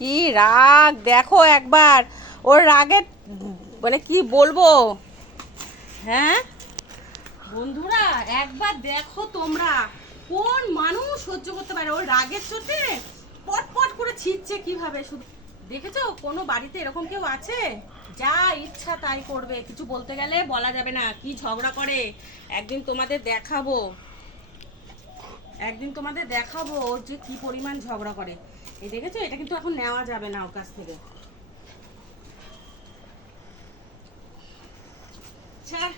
কি রাগ দেখো একবার, ওর রাগের মানে কি বলবো। হ্যাঁ বন্ধুরা একবার দেখো তোমরা, কোন মানুষ সহ্য করতে পারে ওর রাগের চোটে পটপট করে ছিটছে কিভাবে। শুধু দেখেছো কোনো বাড়িতে এরকম কেউ আছে? যা ইচ্ছা তাই করবে, কিছু বলতে গেলে বলা যাবে না, কি ঝগড়া করে। একদিন তোমাদের দেখাবো, একদিন তোমাদের দেখাবো ওর যে কি পরিমাণ ঝগড়া করে। এই দেখেছো, এটা কিন্তু এখন নেওয়া যাবে না ওর কাছ থেকে। ছাড়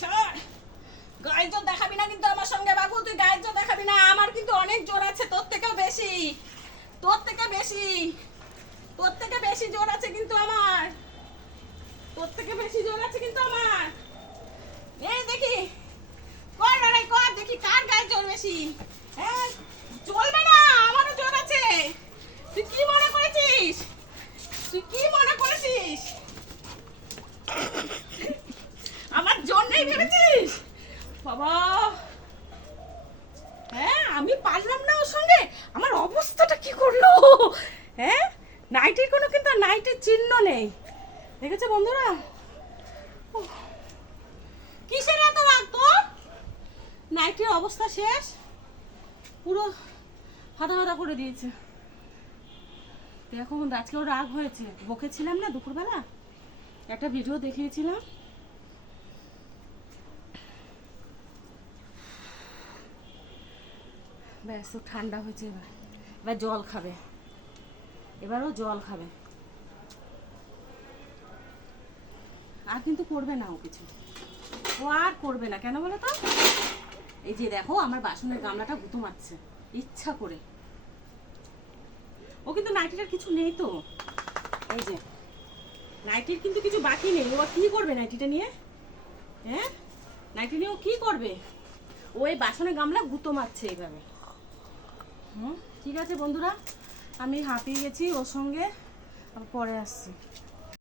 ছাড়, গায়ের জোর দেখাবি না কিন্তু আমার সঙ্গে বাবু, তুই গায়ের জোর দেখাবি না। আমার কিন্তু অনেক জোর আছে, তোর থেকেও বেশি, তোর থেকে বেশি, তোর থেকে বেশি জোর আছে কিন্তু আমার, তোর থেকে বেশি জোর আছে কিন্তু আমার। এই দেখি, কর লড়াই কর, দেখি কার গায়ে জোর বেশি। হ্যাঁ চলবে না, আমারও জোর আছে। তুই কি মনে করেছিস, তুই কি মনে করেছিস আমার জোর নেই ভেবেছিস? বাবা, হ্যাঁ আমি পারলাম না ওর সঙ্গে, আমার অবস্থাটা কি করলো। হ্যাঁ নাইটির কোনো কিন্তু নাইটির চিহ্ন নেই, দেখেছো বন্ধুরা। উফ, কিসের এত রাগ তোর? নাইটির অবস্থা শেষ, পুরো ফাটা ফাটা করে দিয়েছে। দেখো আজকেও রাগ হয়েছে, বকেছিলাম না দুপুরবেলা, একটা ভিডিও দেখিয়েছিলাম। ব্যাস ও ঠান্ডা হয়েছে, এবার এবার জল খাবে, এবারও জল খাবে। আর কিন্তু করবে না ও কিছু, ও আর করবে না, কেন বলো তো? এই যে দেখো আমার বাসনের গামলাটা গুঁতো মারছে ইচ্ছা করে। ও কিন্তু নাইটিটার কিছু নেই তো, এই যে নাইটির কিন্তু কিছু বাকি নেই। ও কি করবে নাইটিটা নিয়ে? হ্যাঁ নাইটি নিয়ে ও কি করবে? ও এই বাসনের গামলা গুঁতো মারছে এইভাবে। ঠিক আছে বন্ধুরা, আমি হাঁপিয়ে গেছি ওর সঙ্গে, পরে আসছি।